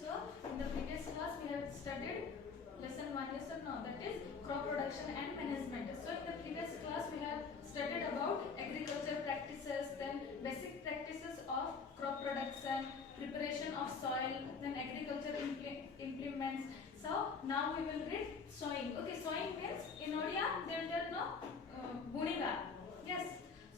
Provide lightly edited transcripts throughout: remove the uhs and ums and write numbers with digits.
So in the previous class we have studied lesson 1, yes or no, that is crop production and management. So in the previous class we have studied about agriculture practices, then basic practices of crop production, preparation of soil, then agriculture implements. So now we will read sowing. Okay, sowing means in Odia they will tell no buniga. Yes.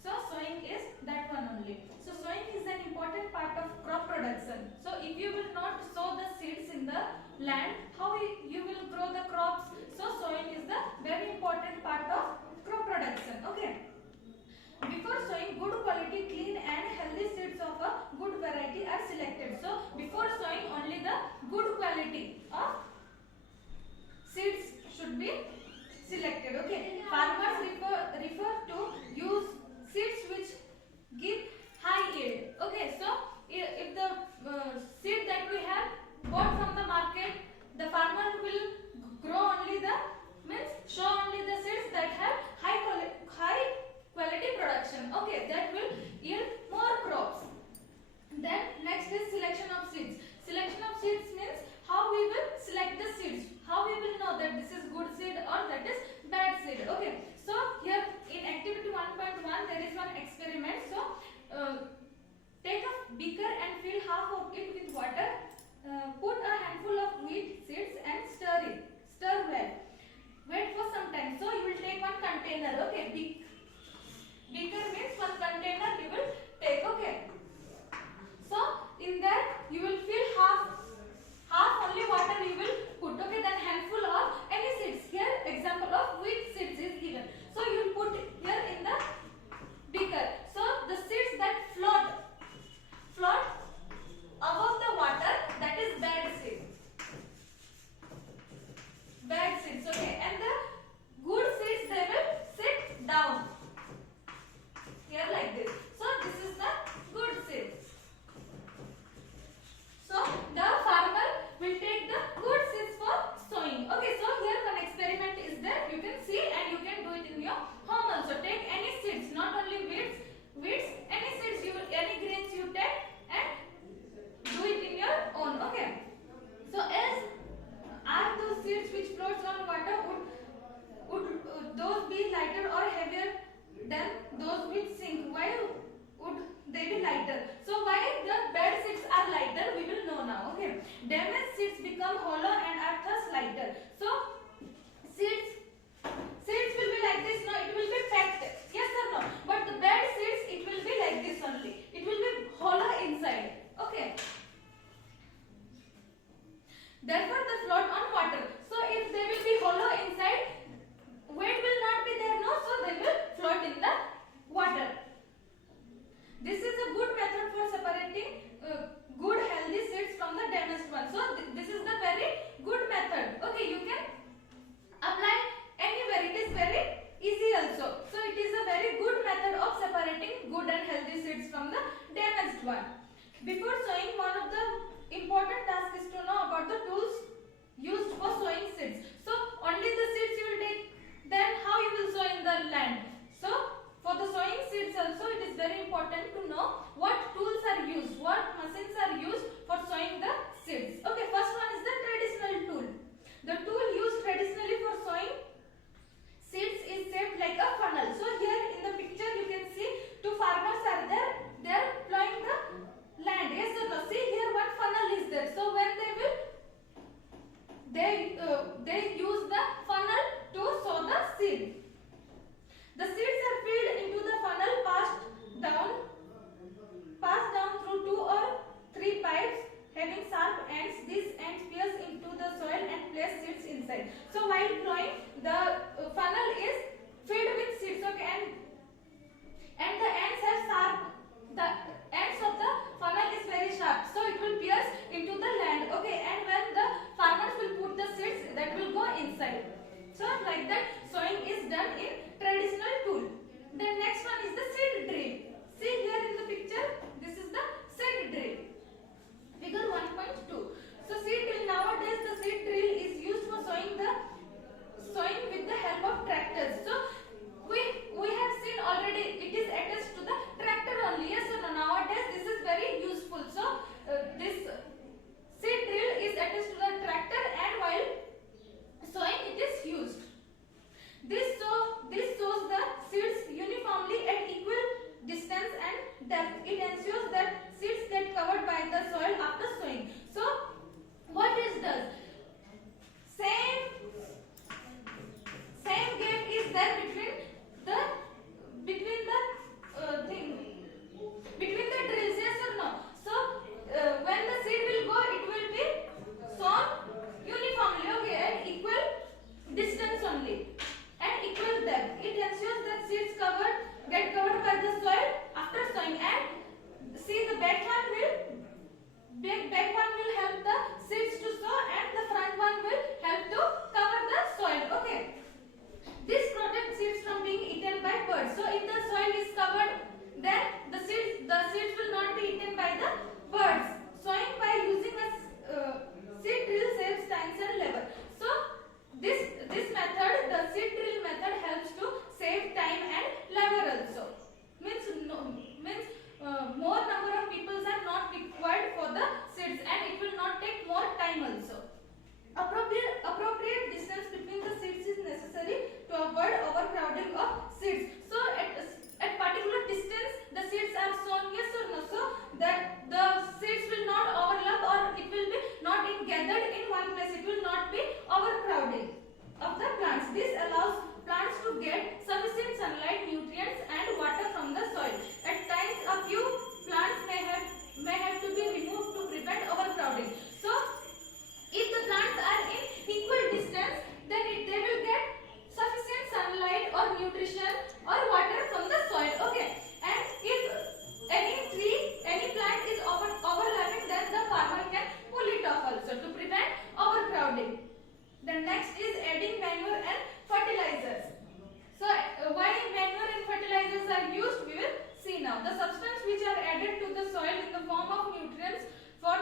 So sowing is that one only. So sowing is an important part of crop production. So if you will not sow the seeds in the land, how you will grow the crops? So sowing is the very important part of crop production. Okay. Before sowing, good quality, clean and healthy seeds of a good variety are selected. So before sowing, only the good quality of seeds should be selected. Okay. Farmers refer to use seeds which give high yield. Okay, so if the seed that we have bought from the market, the farmer will grow only the show only the seeds that have high quality production. Okay, that will yield more crops. Then next is selection of seeds. Selection of seeds means how we will select the seeds. How we will know that this is good seed or that is bad seed. Okay. So here in activity 1.1 there is one experiment. So take a beaker and fill half of it with water. Put a handful of wheat seeds and stir it. Stir well. Wait for some time. So you will take one container. Okay. Beaker means one container you will take. Okay. So in that you will fill half only water you will put. Okay, then handful of any seeds. Here example of wheat seeds is given. So you will put here in the beaker. So the seeds that float above the water, that is bad seed. Bad seeds. Okay, and the good seeds they will sit down. Here like this. So this is the good seeds. So the farmer will take the good seeds for sowing. Okay, so here one experiment is there. You can see and you can do it in your home also. Take any seeds, not only wheats, any seeds any grains you take and do it in your own. Okay. So as are those seeds which floats on water, would those be lighter or heavier than those which sink? Why would they be lighter? So why the bad seeds are lighter, we will know now. Okay. Damaged seeds become hollow and are thus lighter. So seeds will be like this. No, it will be packed. Yes or no? But the bad seeds, it will be like this only. It will be hollow inside. Okay. Therefore, they float on water. So if they will be hollow inside, weight will not be there. No, so they will float in the water. This is a good method for separating good healthy seeds from the damaged ones. So this is the very good method. Okay, you can apply anywhere. It is very easy also. So it is a very good method of separating good and healthy seeds from the damaged one. Before sowing, one of the important tasks is to know about the tools used for sowing seeds. So only the seeds you will take, then how you will sow in the land. So for the sowing seeds also it is very important to know what tools are used, what machines are used for sowing the seeds. Okay, first one is the traditional tool. The tool used traditionally for sowing seeds is shaped like a funnel. So here in the picture you can see two farmers are there. They are plowing the land. Yes or no? See here one funnel is there. So when they use the funnel to sow the seed. The seeds are filled into the funnel, passed down through two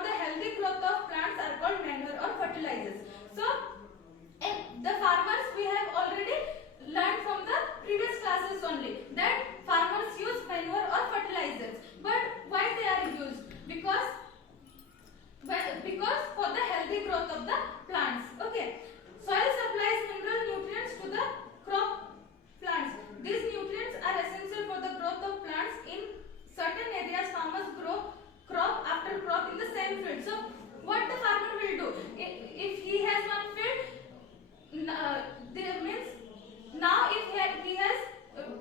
the healthy growth of plants are called manure or fertilizers. So the farmers, we have already learned from the previous classes only that farmers use manure or fertilizers. But why they are used? Because for the healthy growth of the plants. Okay. Soil supplies mineral nutrients to the crop plants. These nutrients are essential for the growth of plants. In certain areas, farmers grow crop after crop in the same field. So what the farmer will do? If he has one field, there means now if he has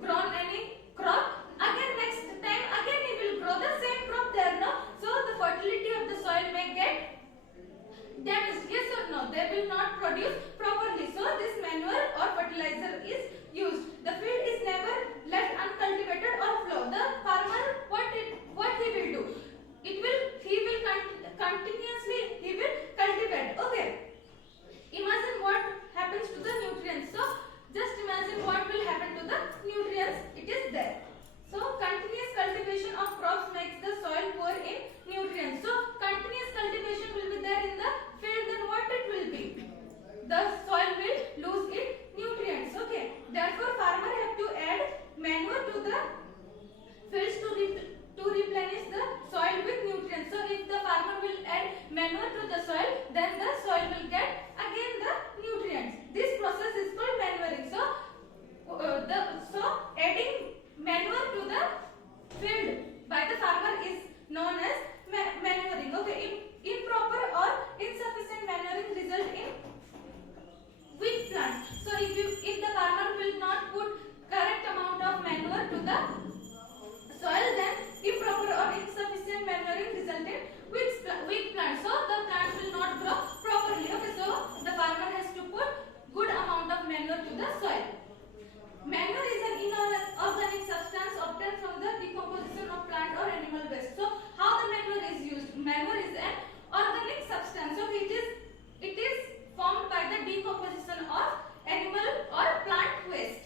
grown any crop, again next time again he will grow the same crop there, no? So the fertility of the soil may get damaged, yes or no? They will not produce properly. So this manure or fertilizer is used. The field is never left uncultivated or flow. The farmer, what he will do? He will continuously cultivate. Okay. Imagine what happens to the nutrients. So just imagine what will happen to the nutrients. It is there. So continuous cultivation of crops makes the soil poor in nutrients. So continuous cultivation will be there in the field, then what it will be? The soil will lose its nutrients. Okay. Therefore farmer have to add manure to the fields to replenish the soil with nutrients. So if the farmer will add manure to the soil, then the soil will get again the nutrients. This process is called manuring. So adding manure to the field by the farmer is known as manuring. Okay. Improper or insufficient manuring result in weak plants. So if the farmer will not put correct amount of manure to the soil, then improper or insufficient manuring result in weak plants. So the plants will not grow properly. Okay. So the farmer has to put good amount of manure to the soil. Manure is an inorganic substance obtained from the decomposition of plant or animal waste. So how the manure is used? Manure is an organic substance. So it is formed by the decomposition of animal or plant waste.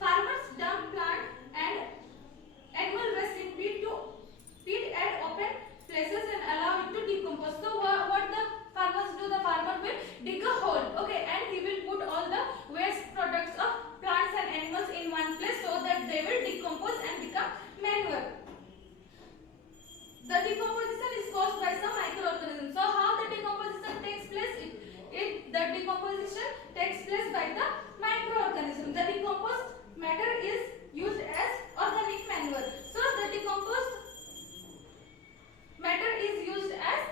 Farmers dump plant and animal waste in pit at open places and allow it to decompose. So what the farmers do? The farmer will dig a hole. Okay, and he will put all the waste products of plants and animals in one place so that they will decompose and become manure. The decomposition is caused by some microorganisms. So how the decomposition takes place? The decomposition takes place by the microorganism. The decomposed matter is used as organic manure. So the decomposed matter is used as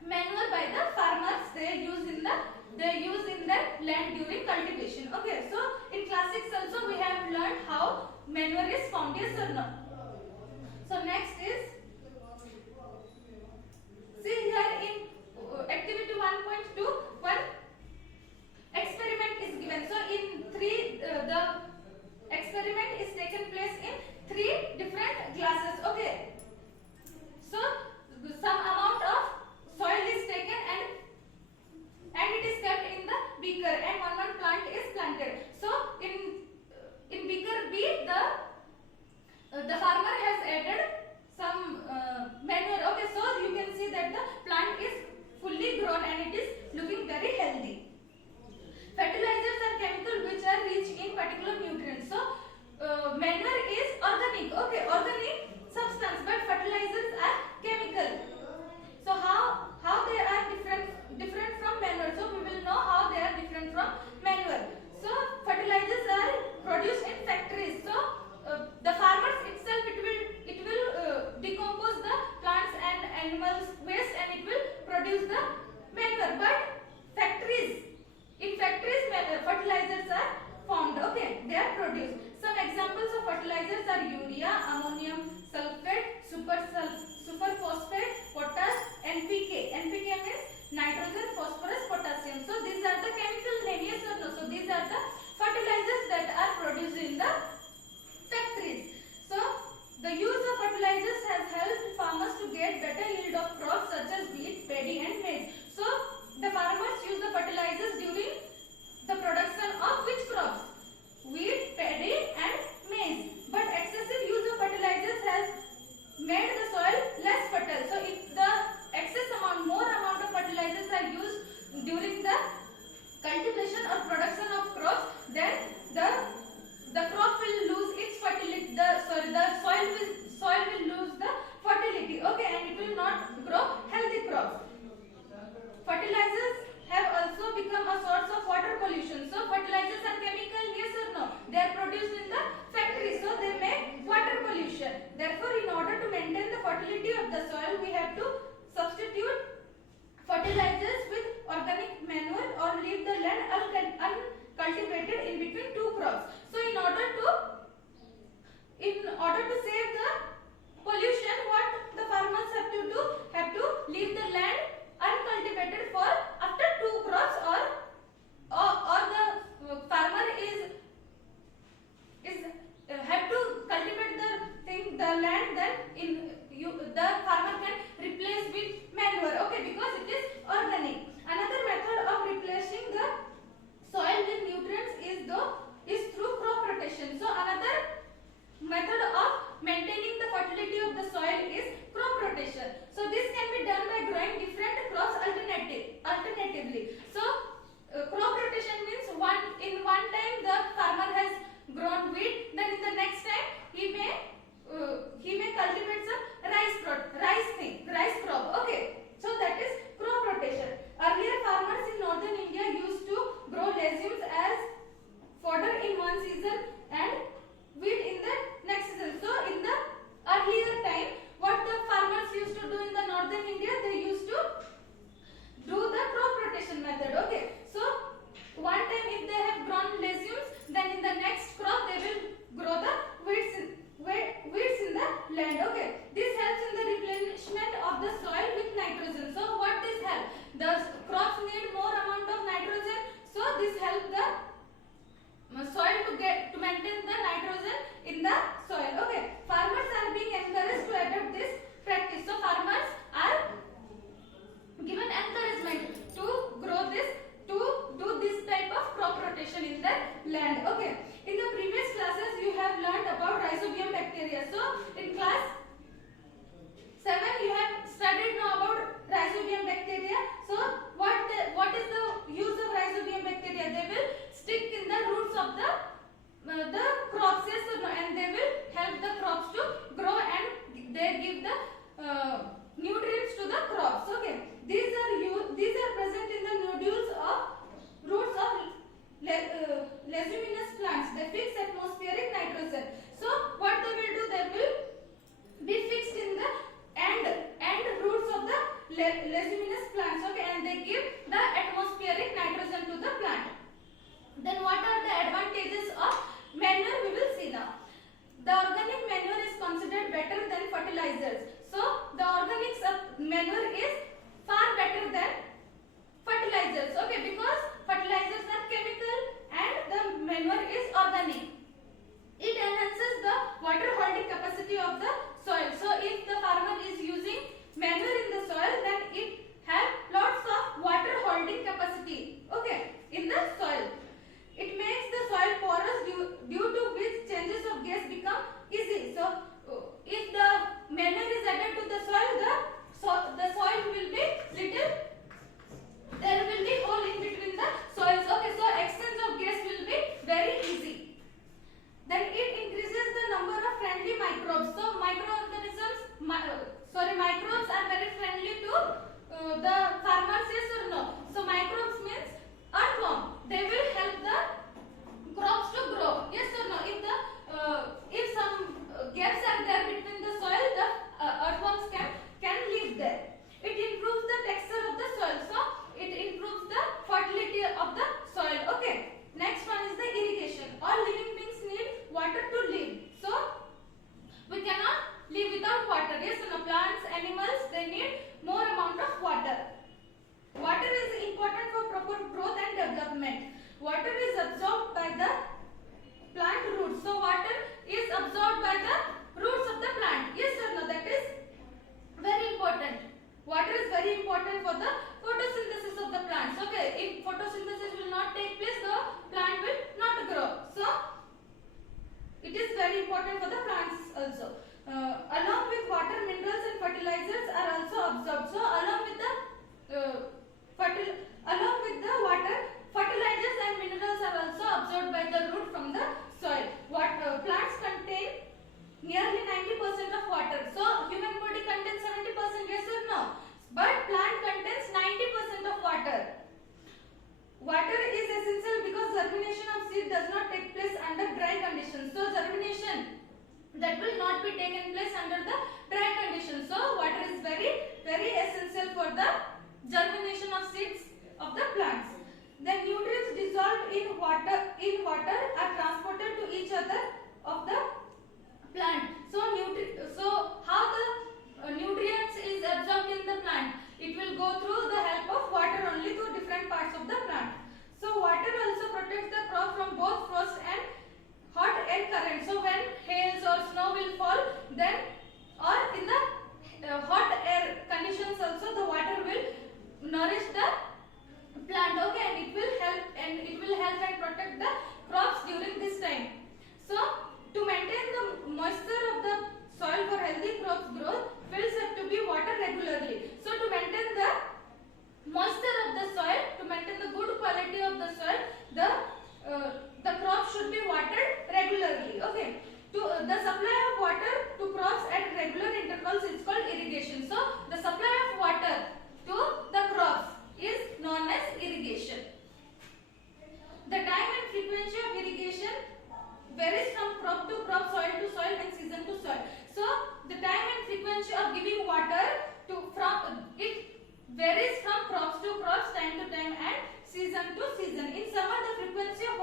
manure by the farmers. They use in the land during cultivation. Okay. So in class 6 also we have learned how manure is formed. Yes or no? So next is, see here in activity 1.2, one experiment is given. So in the experiment is taken place in 3 different glasses. Okay. So some amount of soil is taken and it is kept in the beaker and one plant is planted. So in beaker B, the farmer has added some manure. Okay, so you can see that the plant is fully grown and it is looking very healthy. Fertilizers are chemical which are rich in particular nutrients. So manure is organic. Okay, organic substance, but fertilizers are chemical. So how they are different from manure? So we will know how they are different from manure. So fertilizers are produced in factories. So the farmers itself, it will decompose the plants and animals waste and it will produce the manure. But in factories fertilizers are formed. Okay, they are produced. Some examples of fertilizers are urea, ammonium sulfate, super So this can be done by growing different crops alternatively. So crop rotation means one time the farmer has grown wheat, then in the next time he may cultivate some rice crop. Okay, so that is crop rotation. Earlier farmers in northern India used to grow legumes as fodder in one season and wheat in the next season. So in the earlier time, what the farmers used to do in the northern India, they used to do the crop rotation method. Okay, so one time if they have grown legumes, then in the next crop they will grow the weeds in the land. Okay, this helps in the replenishment of the soil with nitrogen. So what this help? The crops need more amount of nitrogen, so this help the soil to maintain the nitrogen in the soil. Okay, farmers are being encouraged to adopt this practice. So farmers are given encouragement to grow this, to do this type of crop rotation in the land. Okay, in the previous classes you have learned about rhizobium bacteria. So in class 7 you have studied now about rhizobium bacteria. So what is the use of rhizobium bacteria? They will stick in the roots of the crops, yes or no, and they will help the crops to grow and they give the nutrients to the crops. Okay, these are present in the nodules of roots of leguminous plants. They fix atmospheric nitrogen. So what they will do? They will be fixed in the end roots of the leguminous plants. Okay, and they give the atmospheric nitrogen to the plant. Then what are the advantages of manure? We will see now. The organic manure is considered better than fertilizers. So the organics of manure is far better than fertilizers. Okay, because fertilizers are chemical and the manure is organic. It enhances the water holding capacity of the soil. So if the farmer is using manure in the soil, then it has lots of water holding capacity. Okay, in the soil. It makes the soil porous due to which changes of gas become easy. So if the manure is added to the soil, the soil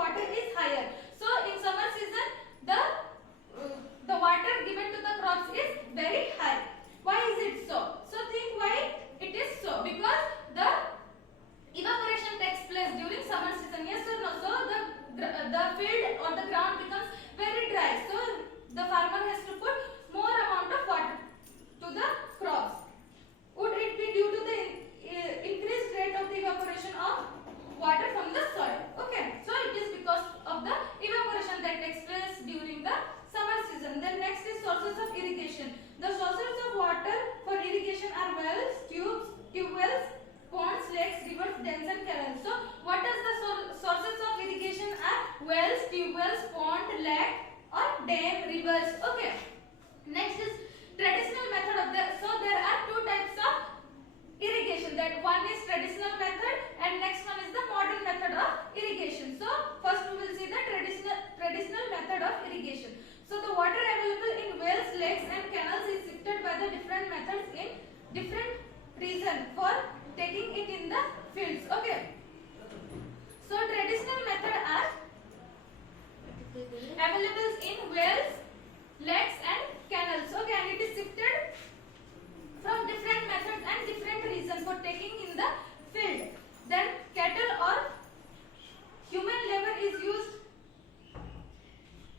water is higher. So in summer season the water given to the crops is very high. Why is it so? So think why it is so. Because the evaporation takes place during summer season. Yes or no? So the field or the ground becomes very dry. So the farmer has to put more amount of water to the crops. Would it be due to the increased rate of the evaporation of water from the soil? Okay, so it is because of the evaporation that takes place during the summer season. Then next is sources of irrigation. The sources of water for irrigation are wells, tubes, tube wells, ponds, lakes, rivers, dams and canals. So what is the sources of irrigation are? Wells, tube wells, pond, lake or dam, rivers. Okay. Next is traditional method of the. So there are two types of irrigation. That one is traditional method and next one is the modern method of irrigation. So first we will see the traditional method of irrigation. So the water available in wells, lakes and canals is sifted by the different methods in different region for taking it in the fields. Okay. So traditional method are available in wells, lakes and canals. Okay, and it is sifted from different methods and different reasons for taking in the field. Then cattle or human labor is used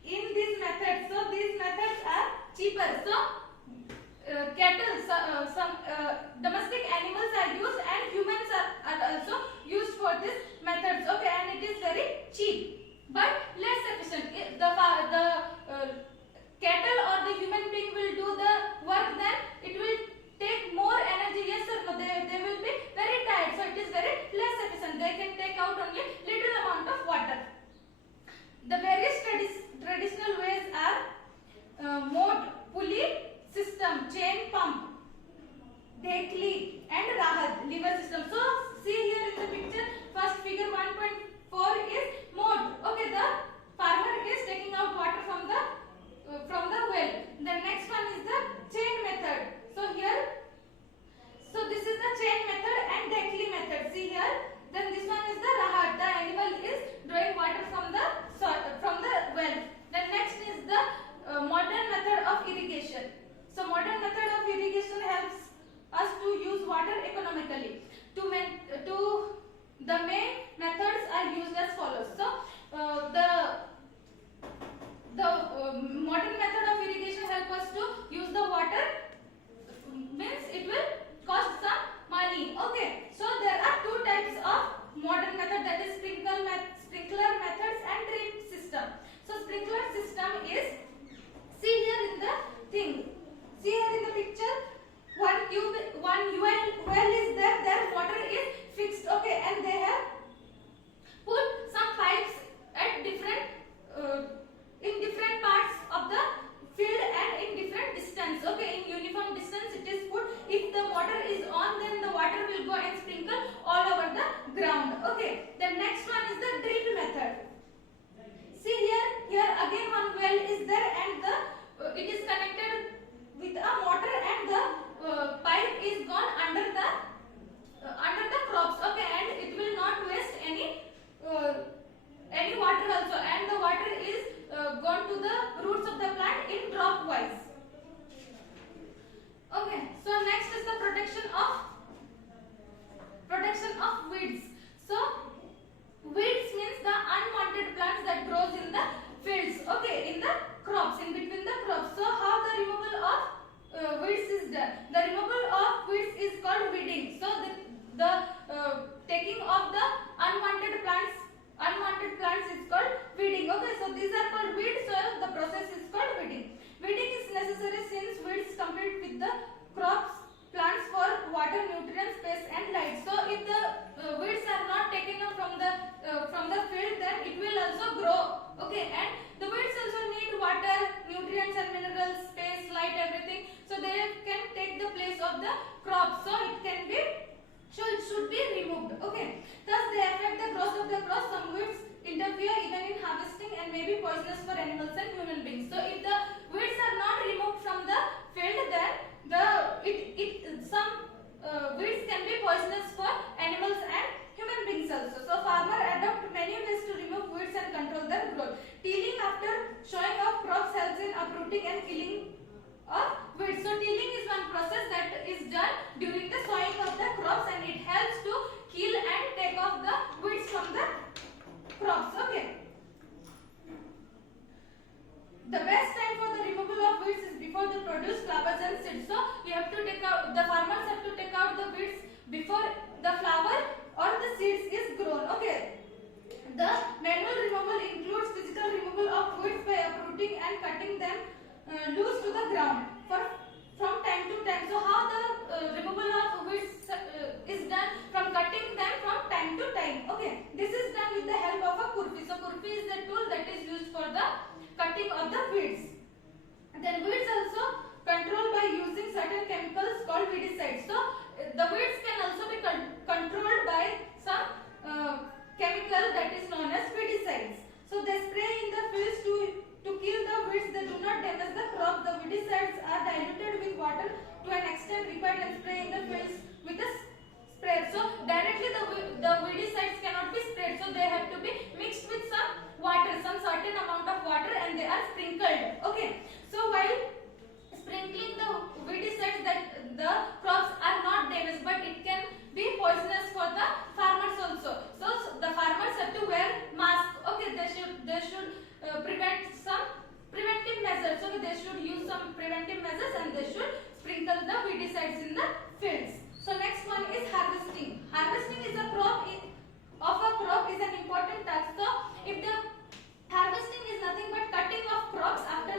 in these methods. So these methods are cheaper. So cattle, some domestic animals are used and humans are also used for these methods. Okay, and it is very cheap but less efficient. The cattle or the human being will do the work, then it will take more energy. Yes or no? They will be very tired. So it is very less efficient. They can take out only little amount of water. The various traditional ways are mode, pulley system, chain pump, dekli and rahat, lever system. So see here in the picture, first figure 1.4 is mode. Okay, the farmer is taking out water from the well. The next one is the chain method. So here, so this is the chain method and dekli method. See here. Then this one is the rahat. The animal is drawing water from the well. Then next is the modern method of irrigation. So modern method of irrigation helps us to use water economically. The main methods are used as follows. So modern method of irrigation help us to use the water, means it will cost some money. Okay, so there are two types of modern method, that is sprinkler methods and drip system. So sprinkler system is, see here in the thing, see here in the picture, one well is there water is fixed. Okay, and they have put some pipes at in different parts of the field and in different distance. Okay, in uniform distance it is put. If the water is on, then the water will go and sprinkle all over the ground. Okay, the next one is the drip method. See here again one well is there and it is connected with a motor and the pipe is gone under the crops. Okay, and it will not waste any water also, and the water is gone to the roots of the plant in drop wise. Okay, so next is the protection of weeds. So weeds means the unwanted plants that grows in the fields. Okay, in the crops, in between the crops. So how the removal of weeds is done? The removal of weeds is called weeding. So the taking of the unwanted plants is called weeding. Okay, so these are called weeds. So the process is called weeding. Weeding is necessary since weeds compete with the plants for water, nutrients, space and light. So if the weeds are not taken up from the field, then it will also grow. Okay, and the weeds also need water, nutrients and minerals, space, light, everything. So they can take the place of the crop. So it should be removed. Okay, thus they affect the growth of the crops. Some weeds interfere even in harvesting and may be poisonous for animals and human beings. So if the weeds are not removed from the field, then some weeds can be poisonous for animals and human beings also. So farmer adopt many ways to remove weeds and loose to the ground from time to time. So how the removal of weeds is done? From cutting them from time to time. Okay, this is done with the help of a kurfi. So kurfi is the tool that is used for the cutting of the weeds. Then weeds also controlled by using certain chemicals called weedicides. So the weeds can also be controlled by some chemical that is known as weedicides. So they spray in the fields to kill the weeds. They do not damage the crop. The weedicides are diluted with water to an extent required and spray in the fields with a sprayer. So directly the weedicides cannot be sprayed. So they have to be mixed with some water, some certain amount of water, and they are sprinkled. Okay. So while sprinkling the weedicides, that the crops are not damaged, but it can be poisonous for the farmers also. So the farmers have to wear mask. Okay, they should prevent some preventive measures. Okay, they should use some preventive measures and they should sprinkle the weedicides in the fields. So next one is harvesting. Harvesting is a crop is an important task. So if the harvesting is nothing but cutting of crops after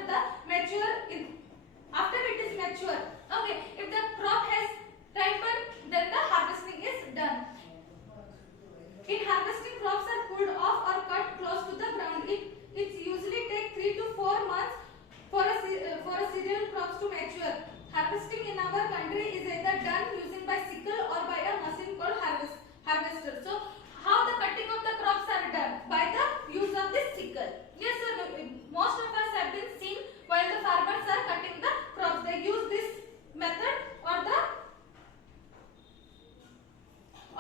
it is mature. Okay, if the crop has ripened, then the harvesting is done. In harvesting, crops are pulled off or cut close to the ground. It usually takes 3 to 4 months for a cereal crops to mature. Harvesting in our country is either done using by sickle or by a machine called harvester. So how the cutting of the crops are done? By the use of this sickle. Yes sir, most of us have been seen while the farmers are cutting the crops. They use this method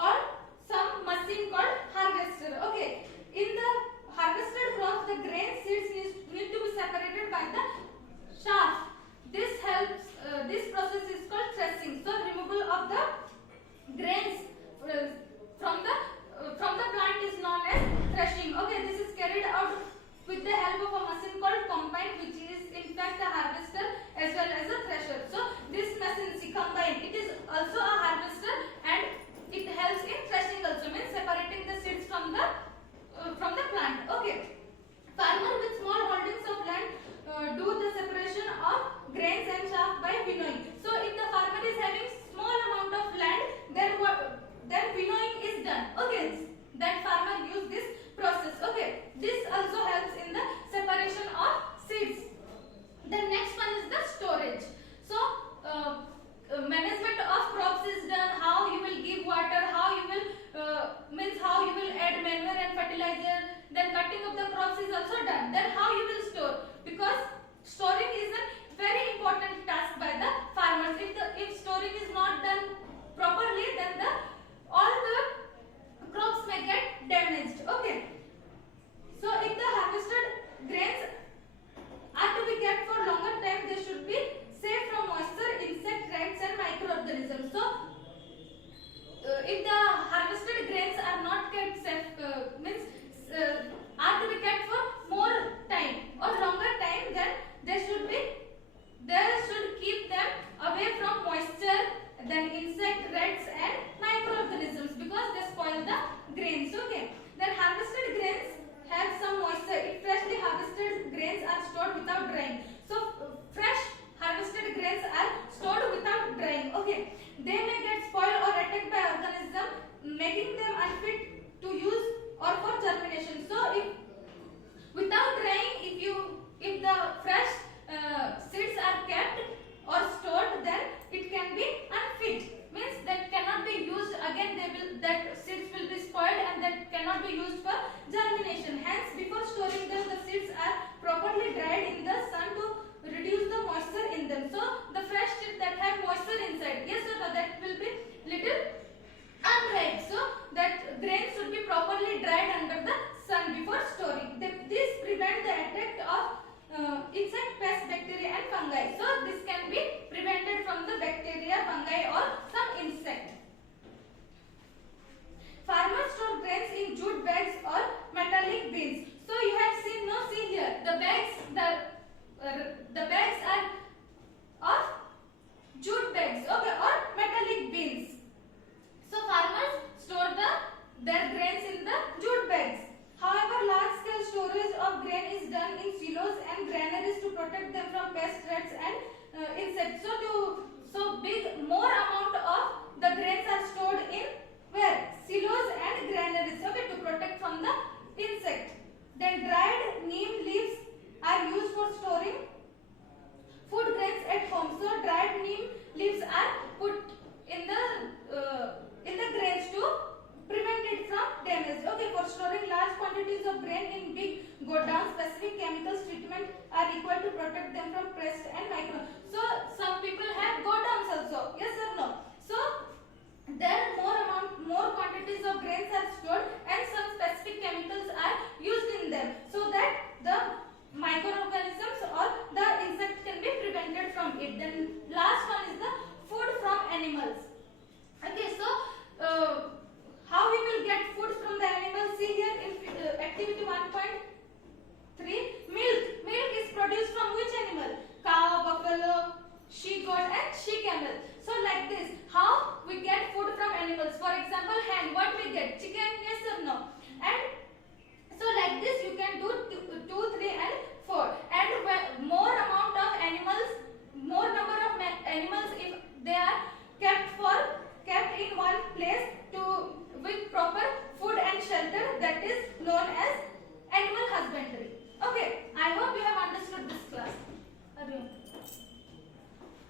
or some machine called harvester. Okay. In the harvested crops, the grain seeds need to be separated by the shaft. This helps. This process is called threshing. So removal of the grains from the plant is known as threshing. Okay, this is carried out with the help of a machine called combine, which is in fact a harvester as well as a thresher. So this machine combine, it is also a harvester and it helps in threshing also, means separating the seeds from the plant. Okay, farmer with small holdings of land do the separation of grains and chaff by winnowing. So if the farmer is having small amount of land, then winnowing is done. Okay, that farmer use this process. Okay, this also helps in the separation of seeds. The next one is the storage. So management of crops is done. How you will give water, how you will add manure and fertilizer. Then cutting of the crops is also done. Then how you will store, because storing is a very important task by the farmers. If storing is not done properly, then all the crops may get damaged. Okay. So if the harvested grains are to be kept for longer time, they should be safe from moisture, insect, rats and microorganisms. So if the harvested grains are not kept safe, are to be kept for more time or longer time, then they should keep them away from moisture, then insect, rats and microorganisms, because they spoil the grains. Okay, then harvested grains have some moisture. If freshly harvested grains are stored without drying, so fresh harvested grains are stored without drying. Okay, they may get spoiled or attacked by organisms, making them unfit to use or for germination. So if without drying, if the fresh seeds are kept or stored, then it can be unfit, means that cannot be used again. That seeds will be spoiled and that cannot be used for germination. Hence, before storing them, the seeds are properly dried in the sun to reduce the moisture in them. So the fresh seeds that have moisture inside, yes or no, that will be little unripe. So that grain should be properly dried under the sun before storing. This prevents the attack of insect, pest, bacteria and fungi. So this can be prevented from the bacteria, fungi or some insect. Farmers store grains in jute bags or metallic bins. So you have seen, see here, the bags are of jute bags, okay, or metallic bins. protect them from